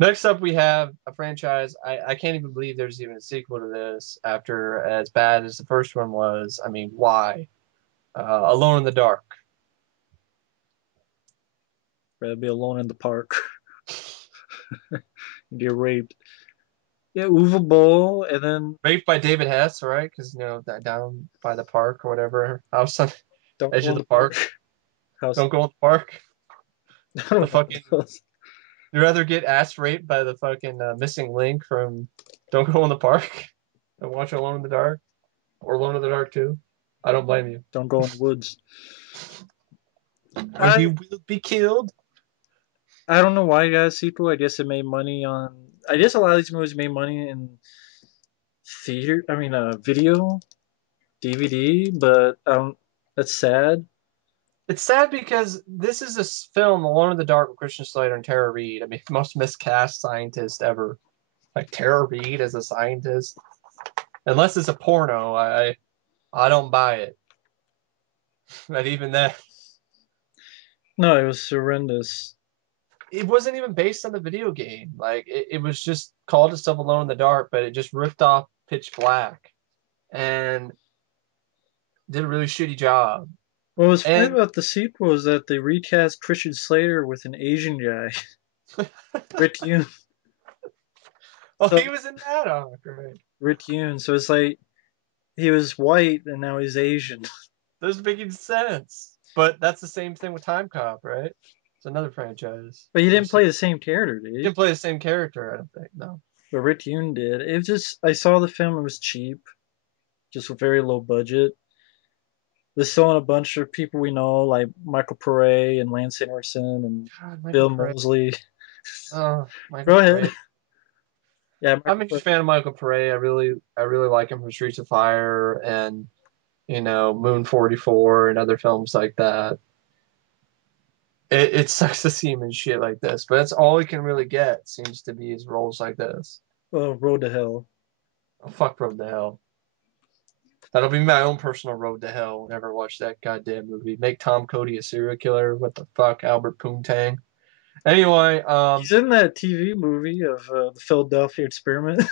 Next up, we have a franchise. I can't even believe there's even a sequel to this after as bad as the first one was. I mean, why? Alone in the Dark. Rather be alone in the park. Get raped. Yeah, Uwe Boll, and then Raped by David Hess, right? Because, that down by the park or whatever. House on the don't edge go of in the the park. park. House. Don't go in the park. I The don't fucking. know. You'd rather get ass raped by the fucking missing link from Don't Go in the Park and watch Alone in the Dark? Or Alone in the Dark too? I don't blame you. Don't go in the woods. Or I you will be killed. I don't know why you got a sequel. I guess it made money on. I guess a lot of these movies made money in theater. I mean, video, DVD. But that's sad. It's sad because this is a film, Alone in the Dark, with Christian Slater and Tara Reid. I mean, most miscast scientist ever. Like Tara Reid as a scientist. Unless it's a porno, I don't buy it. But even that, No, it was horrendous. it wasn't even based on the video game. Like it was just called itself Alone in the Dark, but it just ripped off Pitch Black and did a really shitty job. What was funny And about the sequel is that they recast Christian Slater with an Asian guy, Rick Yoon. oh, So he was in that. Oh, great. Rick Yoon. So it's like he was white and now he's Asian. Doesn't make any sense. But that's the same thing with Time Cop, right? It's another franchise. But he didn't play the same character, did He he? didn't play the same character, I don't think. No. But Rick Yoon did. It was just I saw the film. It was cheap, just a very low budget. They're still a bunch of people we know, like Michael Pare and Lance Henriksen and God, Michael Bill Pray. Mosley. Oh, Go Michael ahead. Pray. Yeah, I'm Michael a Pare. huge fan of Michael Pare. I really like him from Streets of Fire and Moon 44 and other films like that. It sucks to see him in shit like this, but that's all he can really get. Seems to be his roles like this. Road to Hell. Oh, fuck Road to Hell. That'll be my own personal road to hell whenever I watch that goddamn movie. Make Tom Cody a serial killer. What the fuck, Albert Poontang. Anyway, He's in that TV movie of the Philadelphia Experiment.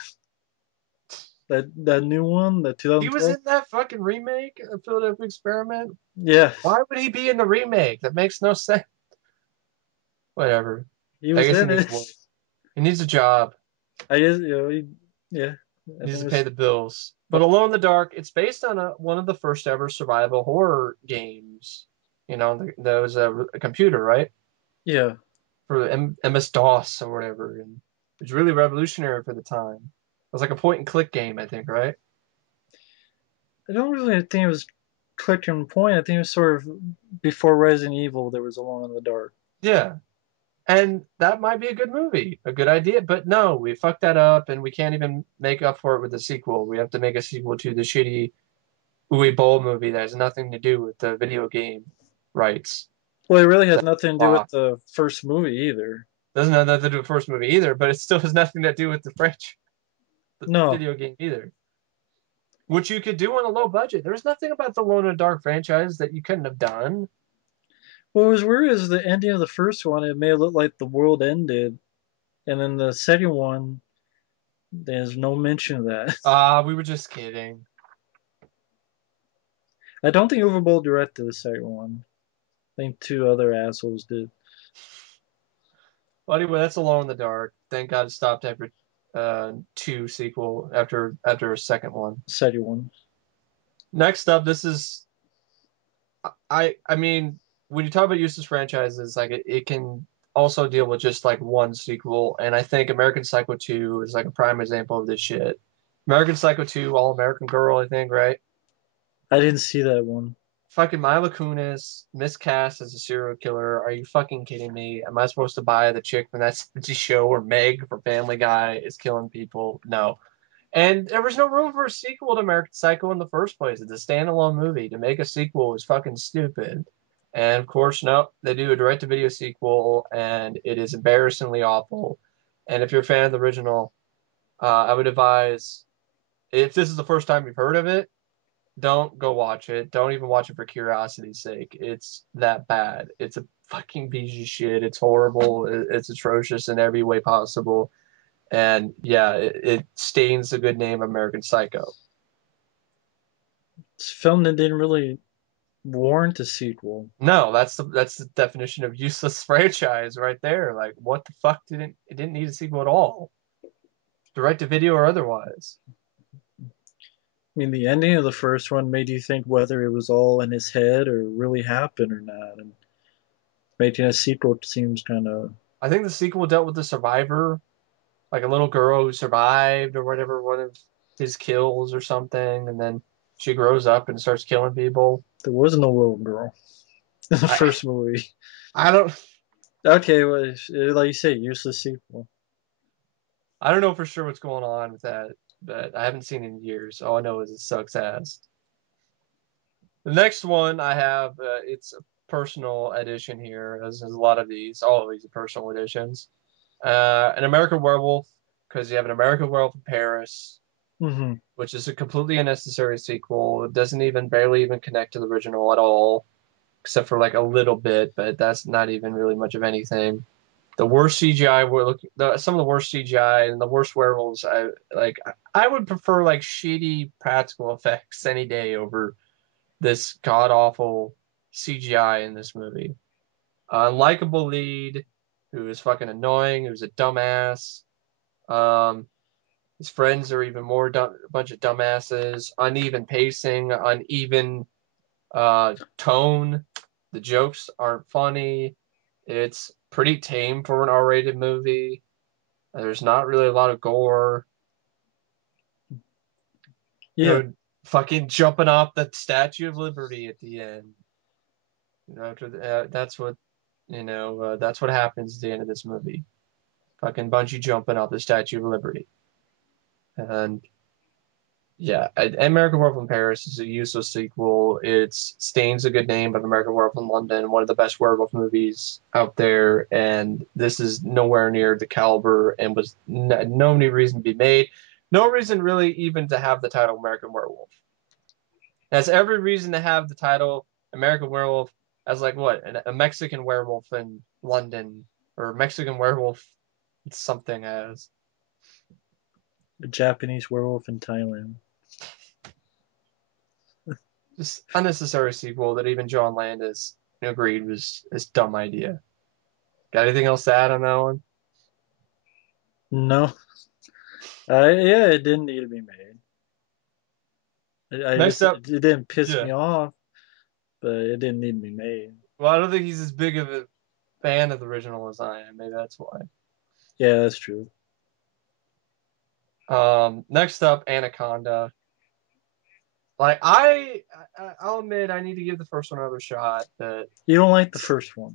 that new one, the he was 2012. in that fucking remake of Philadelphia Experiment. Yeah, Why would he be in the remake? That makes no sense. Whatever. he I was guess he in needs it. work. He needs a job. I guess yeah. I He needs think to it pay was. the bills. But Alone in the Dark, it's based on one of the first ever survival horror games. There was a computer, right? Yeah, For MS-DOS or whatever. And it was really revolutionary for the time. It was like a point and click game, I think, right? I don't really think it was click and point. I think it was sort of before Resident Evil. There was Alone in the Dark. Yeah. And that might be a good movie, a good idea. But no, we fucked that up and we can't even make up for it with a sequel. We have to make a sequel to the shitty Uwe Boll movie that has nothing to do with the video game rights. Well, it really had That nothing to do with flop. the first movie either. Doesn't have nothing to do with the first movie either, but it still has nothing to do with the French the No. video game either. Which you could do on a low budget. There's nothing about the Alone in the Dark franchise that you couldn't have done. What was weird is the ending of the first one. It made it look like the world ended, and then the second one, there's no mention of that. We were just kidding. I don't think Overbold directed the second one. I think two other assholes did. Well, anyway, that's Alone in the Dark. Thank God it stopped after two sequel after a second one. Second one. Next up, this is I mean, when you talk about useless franchises, like it can also deal with just like one sequel, and I think American Psycho 2 is like a prime example of this shit. American Psycho 2, All American Girl, I think, right? I didn't see that one. Fucking Mila Kunis miscast as a serial killer. Are you fucking kidding me? Am I supposed to buy the chick from that 70s show where Meg from Family Guy is killing people? No. And there was no room for a sequel to American Psycho in the first place. It's a standalone movie. To make a sequel is fucking stupid. And of course, no, they do a direct to video sequel, and it is embarrassingly awful. And if you're a fan of the original, I would advise, if this is the first time you've heard of it, don't go watch it. Don't even watch it for curiosity's sake. It's that bad. It's a fucking piece of shit. It's horrible. It's atrocious in every way possible. And yeah, it stains the good name of American Psycho. It's a film that didn't really warrant a sequel. No, that's the definition of useless franchise right there. Like, what the fuck didn't need a sequel at all, direct to video or otherwise. I mean, the ending of the first one made you think whether it was all in his head or really happened or not, and making a sequel seems kind of. I think the sequel dealt with the survivor, like a little girl who survived or whatever, one of his kills or something, and then she grows up and starts killing people. There wasn't a little girl in the I first movie. I don't Okay, well, like you say, useless sequel. I don't know for sure what's going on with that, but I haven't seen it in years. All I know is it sucks ass. The next one I have, it's a personal edition here, as there's a lot of these. All of these are personal editions. An American Werewolf, because you have an American Werewolf in Paris, Mm-hmm. which is a completely unnecessary sequel. It doesn't even barely even connect to the original at all, except for like a little bit, but that's not even really much of anything. The worst CGI we're looking, some of the worst CGI and the worst werewolves. I like. I would prefer like shitty practical effects any day over this god awful CGI in this movie. Unlikable lead who is fucking annoying, who's a dumbass. Um, his friends are even more a bunch of dumbasses. Uneven pacing, uneven tone. The jokes aren't funny. It's pretty tame for an R-rated movie. There's not really a lot of gore. You Yeah, know, fucking jumping off the Statue of Liberty at the end. You know, after that's what that's what happens at the end of this movie. Fucking bungee jumping off the Statue of Liberty. And yeah, American Werewolf in Paris is a useless sequel. It stains a good name of American Werewolf in London, one of the best werewolf movies out there, and this is nowhere near the caliber and was no reason to be made. No reason really even to have the title American Werewolf. It has every reason to have the title American Werewolf as like what a Mexican werewolf in London or Mexican werewolf something as. a Japanese werewolf in Thailand. Just unnecessary sequel that even John Landis agreed was a dumb idea. Got anything else to add on that one? No, yeah, it didn't need to be made. I Next just up, it didn't piss yeah. me off, but it didn't need to be made. Well, I don't think he's as big of a fan of the original as I am. Maybe that's why. Yeah, that's true. Next up, Anaconda. Like I'll admit I need to give the first one another shot, but You don't like the first one.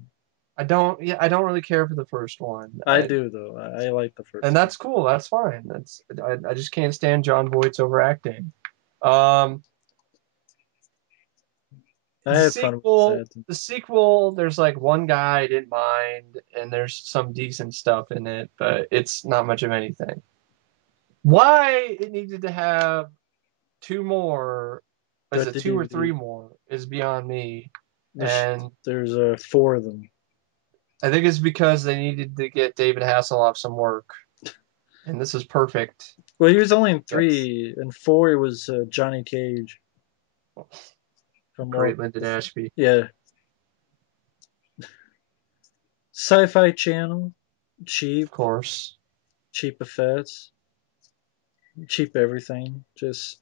I don't. Yeah, I don't really care for the first one. I do though. I like the first And one. that's cool. That's fine. I just can't stand John Voight's overacting. Um, I the had fun with sequel, that. the sequel. There's like one guy I didn't mind, and there's some decent stuff in it, but it's not much of anything. Why it needed to have two more, is Got it the two or three DVD. more, is beyond me. There's And there's four of them. I think it's because they needed to get David Hasselhoff some work, and this is perfect. Well, he was only in Yes, three, and four it was Johnny Cage from great more. Lyndon Ashby, Yeah, Sci-Fi Channel, of cheap, course. cheap effects, cheap everything. Just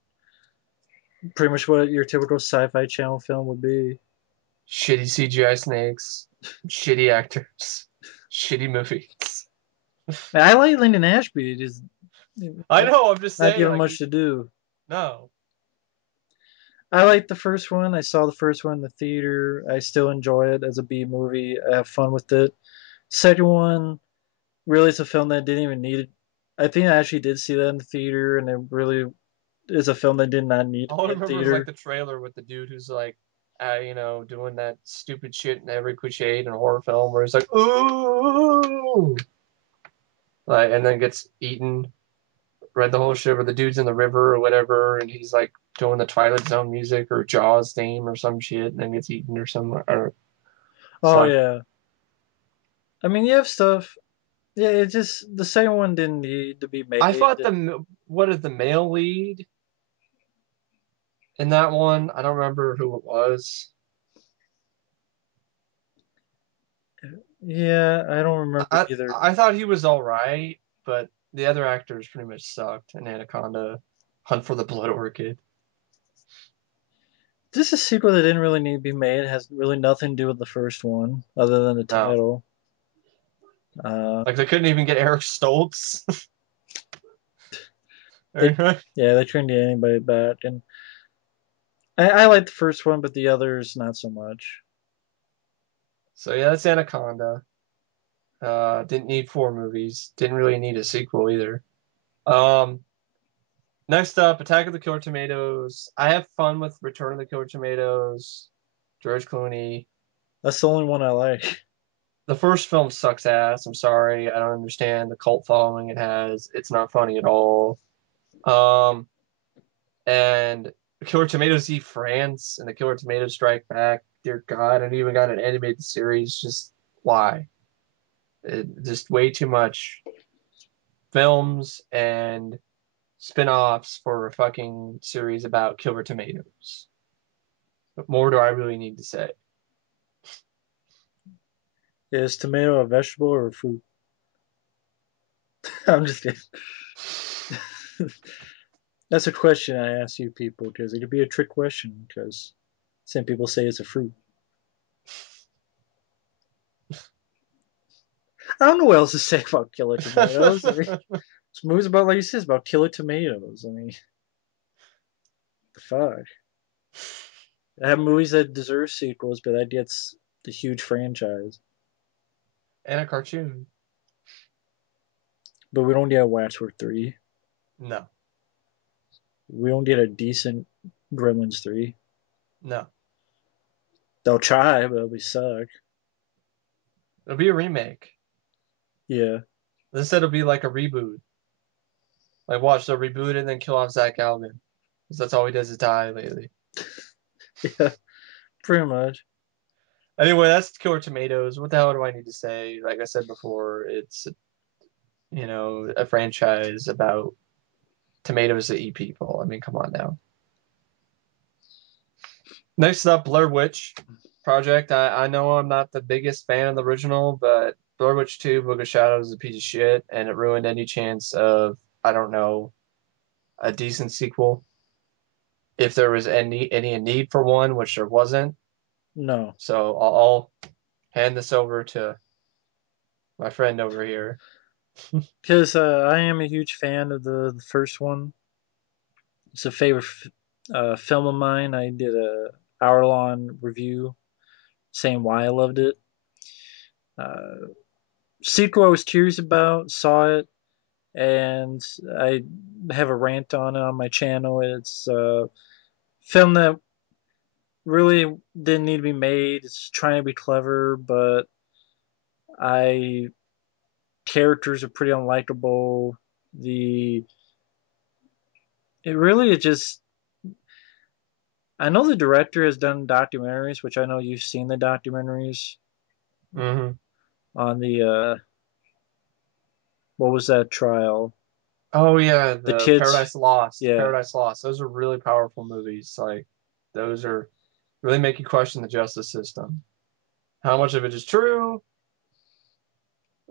pretty much what your typical Sci-Fi Channel film would be. Shitty CGI snakes, shitty actors, shitty movies. I like Lyndon Ashby. Just I know. I'm just not saying, given like, much to do. no. I like the first one. I saw the first one in the theater. I still enjoy it as a B movie. I have fun with it. Second one, really, it's a film that didn't even need it. I think I actually did see that in the theater, and it really is a film that did not need to All I be in remember is like theater. the trailer with the dude who's like, doing that stupid shit in every cliche in a horror film where he's like, ooh, like, and then gets eaten. Read the whole shit where the dude's in the river or whatever, and he's like doing the Twilight Zone music or Jaws theme or some shit, and then gets eaten or some or Oh suck. yeah, I mean, you have stuff. Yeah, it just the second one didn't need to be I made. thought what is the male lead in that one? I don't remember who it was. Yeah, I don't remember I either. I thought he was all right, but the other actors pretty much sucked in Anaconda, Hunt for the Blood Orchid. This is a sequel that didn't really need to be made. It has really nothing to do with the first one, other than the No, title. Uh, like they couldn't even get Eric Stoltz. they, yeah, they couldn't get anybody back, and I like the first one, but the others not so much. So yeah, that's Anaconda. Didn't need four movies. Didn't really need a sequel either. Um, Next up, Attack of the Killer Tomatoes. I have fun with Return of the Killer Tomatoes. George Clooney. That's the only one I like. The first film sucks ass. I'm sorry. I don't understand the cult following it has. It's not funny at all. Um, and Killer Tomatoes Eat France and the Killer Tomatoes Strike Back. Dear God, and even got an animated series. Just why? Just way too much films and spin-offs for a fucking series about killer tomatoes. What more do I really need to say? Is tomato a vegetable or a fruit? I'm just kidding. That's a question I ask you people because it could be a trick question because some people say it's a fruit. I don't know what else to say about killer tomatoes. I mean, this movie's about, like you said, it's about killer tomatoes. I mean, the fuck. I have movies that deserve sequels, but that gets the huge franchise. And a cartoon. But we don't get a Waxwork 3. No, We don't get a decent Gremlins 3. no. They'll try, but it'll be suck. It'll be a remake. Yeah. Instead, it'll be like a reboot. Like, watch, they'll reboot it and then kill off Zach Alvin. Because that's all he does is die lately. Yeah, pretty much. Anyway, that's Killer Tomatoes. What the hell do I need to say? Like I said before, it's, a franchise about tomatoes that eat people. I mean, come on now. Next up, Blair Witch Project. I know I'm not the biggest fan of the original, but Blair Witch 2, Book of Shadows is a piece of shit, and it ruined any chance of, I don't know, a decent sequel. If there was any need for one, which there wasn't. No. So I'll hand this over to my friend over here. Because I am a huge fan of the first one. It's a favorite film of mine. I did a hour long review saying why I loved it. Uh, Sequel I was curious about, saw it, and I have a rant on it on my channel. It's a film that really didn't need to be made. It's trying to be clever, but I characters are pretty unlikable. The it really it just I know the director has done documentaries, which I know you've seen the documentaries Mm-hmm. on the what was that trial? Oh yeah, The the kids, Paradise Lost. yeah. Paradise Lost. Those are really powerful movies. Like those are really make you question the justice system. How much of it is true?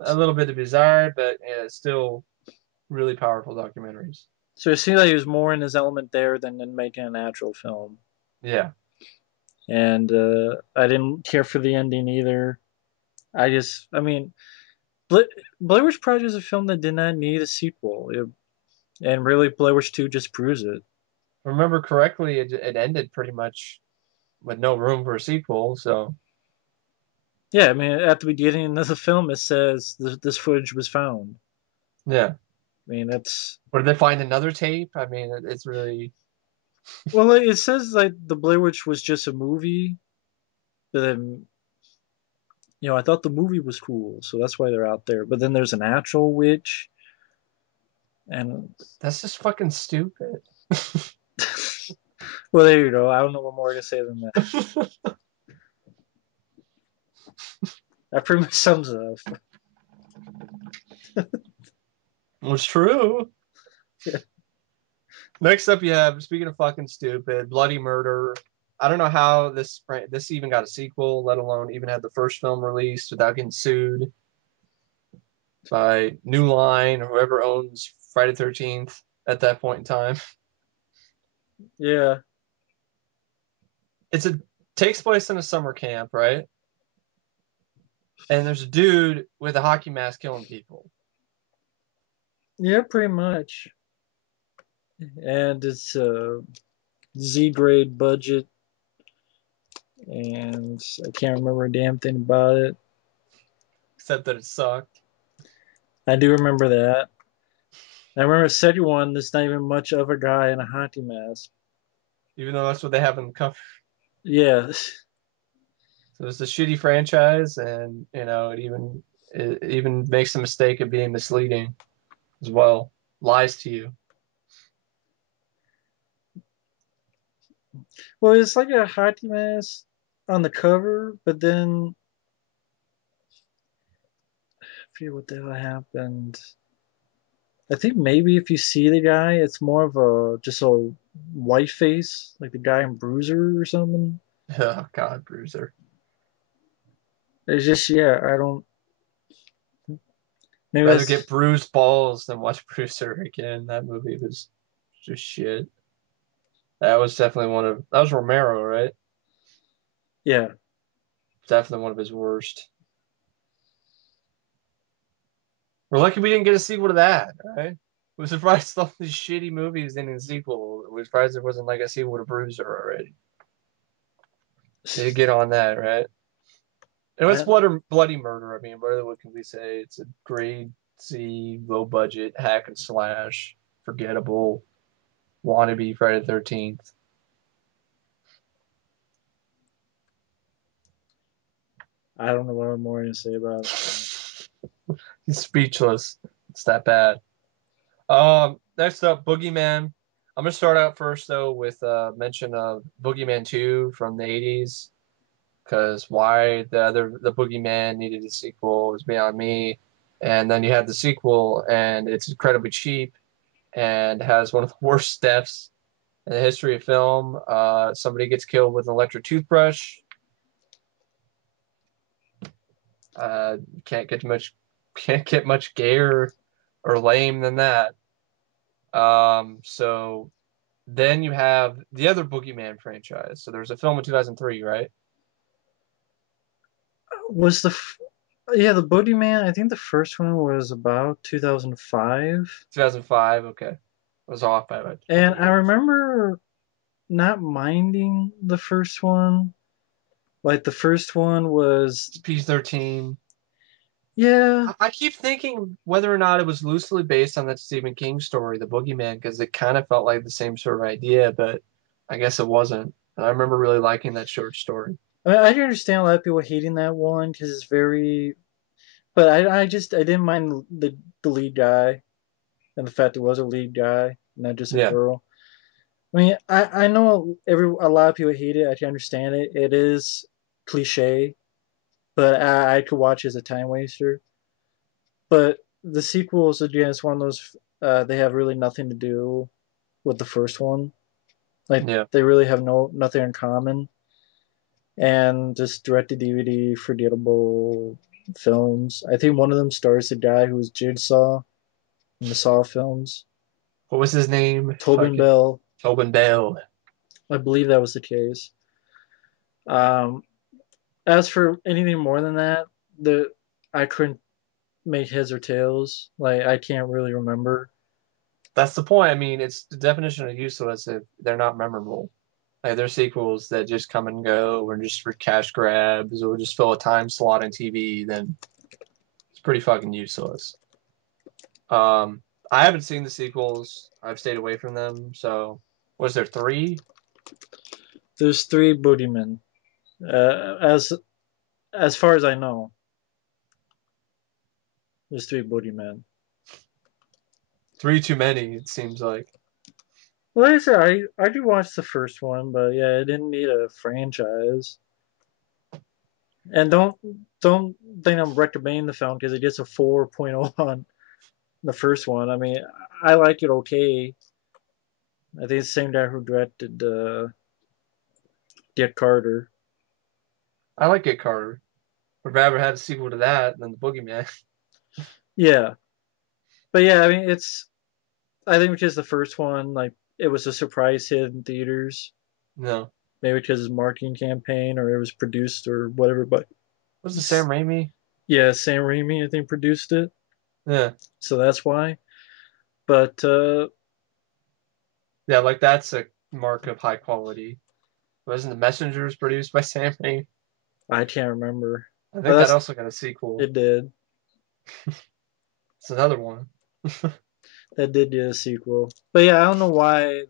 A little bit to be desired, but yeah, still really powerful documentaries. So it seems like he was more in his element there than in making a natural film. Yeah. And I didn't care for the ending either. I mean, Blair Witch Project is a film that did not need a sequel, and really, Blair Witch 2 just proves it. Remember correctly, it ended pretty much with no room for a sequel. So Yeah, I mean, at the beginning of the film, it says this footage was found. yeah. I mean, that's Or did they find another tape? I mean, it's really well, it says like the Blair Witch was just a movie, but then I thought the movie was cool, so that's why they're out there. But then there's an actual witch, and that's just fucking stupid. well, there you go. I don't know what more to say than that. That pretty much sums it up. It's true. Yeah. Next up, you have, speaking of fucking stupid, Bloody Murder. I don't know how this even got a sequel, let alone even had the first film released without getting sued by New Line or whoever owns Friday 13th at that point in time. Yeah. It's a takes place in a summer camp, right? And there's a dude with a hockey mask killing people. Yeah, pretty much. And it's a Z grade budget, and I can't remember a damn thing about it. Except that it sucked. I do remember that. I remember the second one, there's not even much of a guy in a hockey mask. Even though that's what they have in the cover. Yeah. So it's a shitty franchise, and it even makes the mistake of being misleading as well. Lies to you. Well, it's like a hockey mask on the cover, but then I forget what the hell happened. I think maybe if you see the guy, it's more of a just a white face, like the guy in Bruiser or something. Oh God, Bruiser. It's just I don't. Maybe Rather get that's bruised balls than watch Bruiser again. That movie was just shit. That was definitely that was Romero, right? yeah. Definitely one of his worst. We're lucky we didn't get a sequel to that, right? We're surprised all these shitty movies didn't get a sequel. We're surprised there wasn't like a sequel to Bruiser already. Need to get on that, right? And what's I, Bloody Murder? I mean, what can we say? It's a grade C, low budget hack and slash, forgettable, wannabe Friday the 13th. I don't know what more to say about it. He's speechless. It's that bad. Next up, Boogie Man. I'm gonna start out first though with mention of Boogie Man 2 from the 80s, because why the Boogie Man needed a sequel was beyond me. And then you have the sequel, and it's incredibly cheap and has one of the worst deaths in the history of film. Somebody gets killed with an electric toothbrush. Uh, can't get much can't get much gayer or lame than that. So then you have the other Boogeyman franchise. So there's a film in 2003, right? Was the Boogie Man? I think the first one was about 2005, 2005. Okay, I was off by about a and couple I years. remember not minding the first one. Like the first one was, It's PG-13. yeah. I keep thinking whether or not it was loosely based on that Stephen King story, The Boogeyman, because it kind of felt like the same sort of idea, but I guess it wasn't. And I remember really liking that short story. I mean, I can understand a lot of people hating that one because it's very, but I didn't mind the lead guy and the fact it was a lead guy, not just a Yeah, girl. I mean, I know a lot of people hate it. I can understand it. It is cliche, but I could watch it as a time waster. But the sequels, again, it's one of those. They have really nothing to do with the first one. Like yeah. they really have nothing in common, and just direct to DVD forgettable films. I think one of them stars the guy who was Jigsaw in the Saw films, What was his name? Tobin Fucking Bell. Tobin Bell. I believe that was the case. Um, as for anything more than that, the I couldn't make heads or tails. Like I can't really remember. That's the point. I mean, it's the definition of useless if they're not memorable. Like they're sequels that just come and go, or just for cash grabs, or just fill a time slot on TV. Then it's pretty fucking useless. Um, I haven't seen the sequels. I've stayed away from them. So, was there three? There's three Boogeymen. As far as I know, there's three Boogeymen. Three too many, it seems like. Well, like I said, I do watch the first one, but yeah, it didn't need a franchise. And don't think I'm recommending the film because it gets a 4.0 on the first one. I mean, I like it okay. I think it's the same guy who directed Get Carter. I like Get Carter. Would rather have a sequel to that than the Boogeyman. Yeah, but yeah, I mean, it's I think because the first one, like, it was a surprise hit in theaters. No. Maybe because his marketing campaign, or it was produced, or whatever. But Was it Sam Raimi? yeah, Sam Raimi, I think, produced it, Yeah. so that's why. But Yeah, like that's a mark of high quality. Wasn't The Messengers produced by Sam Raimi? I can't remember. I But think that that's also got a sequel. it did. It's another one. That did get a sequel. But yeah, I don't know why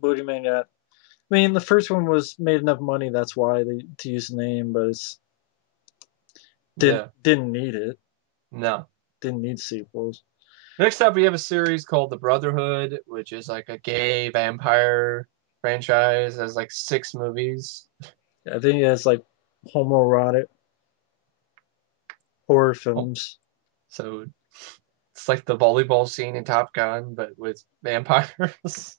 Booty Man got. I mean, the first one was made enough money. That's why they to use the name, but it's Yeah. didn't need it. No. Didn't need sequels. Next up, we have a series called The Brotherhood, which is like a gay vampire franchise. It has like 6 movies. I think it's like homoerotic horror Oh, films. so it's like the volleyball scene in Top Gun, but with vampires.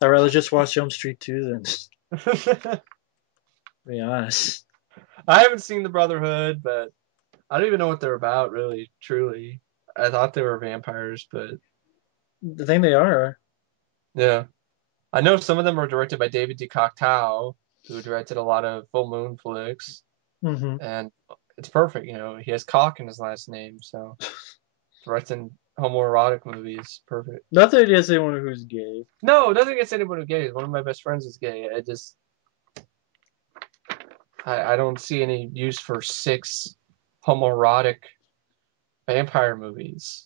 I'd rather just watch Jump Street 2 than, to be honest. I haven't seen The Brotherhood, but I don't even know what they're about, really, truly. I thought they were vampires, but The thing they are. yeah. I know some of them are directed by David D. Cocteau, who directed a lot of Full Moon flicks, Mm-hmm. and it's perfect. He has cock in his last name, so directing homoerotic movies, perfect. Not that against anyone who's gay. No, nothing against anyone who's gay. One of my best friends is gay. I don't see any use for 6 homoerotic vampire movies.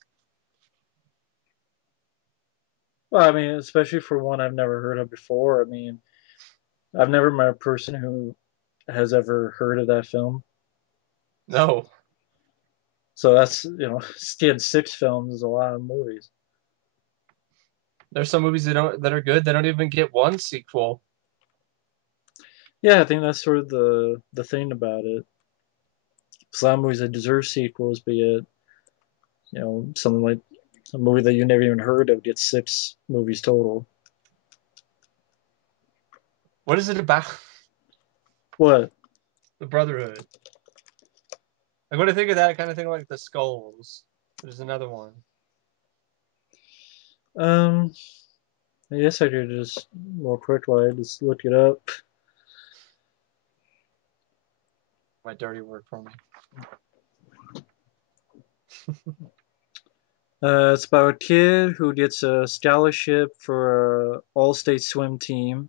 Well, I mean, especially for one I've never heard of before. I mean, I've never met a person who has ever heard of that film. No, So that's, getting 6 films is a lot of movies. there's some movies that are good. They don't even get one sequel. Yeah, I think that's sort of the thing about it. There's a lot of movies that deserve sequels, but yet, something like a movie that you never even heard of gets 6 movies total. What is it about? What? The Brotherhood. Like when I think of that, I kind of think of like the Skulls. There's another one. Um, I guess I could just more quickly just look it up. My dirty work for me. It's about a kid who gets a scholarship for a all-state swim team.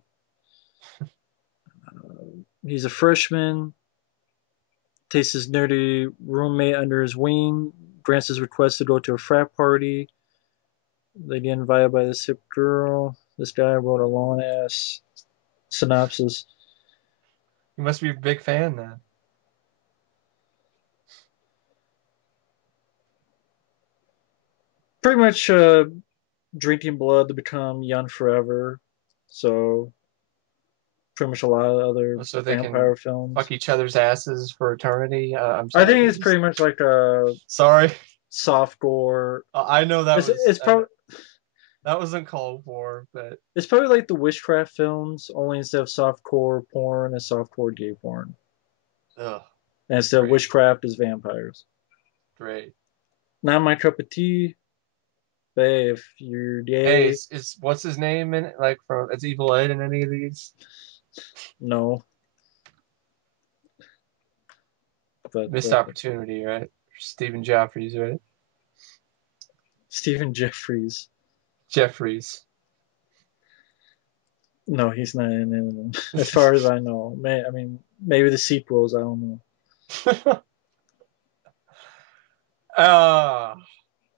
He's a freshman. Takes his nerdy roommate under his wing. Grants his request to go to a frat party. They get invited by this hip girl. This guy wrote a long ass synopsis. You must be a big fan then. Pretty much drinking blood to become young forever. So pretty much a lot of other So they can vampire films. fuck each other's asses for eternity. I'm I sorry. think it's pretty much like a Sorry. soft gore. I know that It's was it's probably that wasn't called for, but it's probably like the witchcraft films, only instead of softcore porn, it's softcore gay porn. ugh, And instead of great, witchcraft is vampires. great. Not my cup of tea, but hey, if you're Hey, gay, is what's his name in it? Like from it's Evil Ed in any of these? no. But Missed opportunity, right? Stephen Jeffries, right? Stephen Jeffries, Jeffries. no, he's not in it. As far as I know, I mean, maybe the sequels. I don't know. Ah.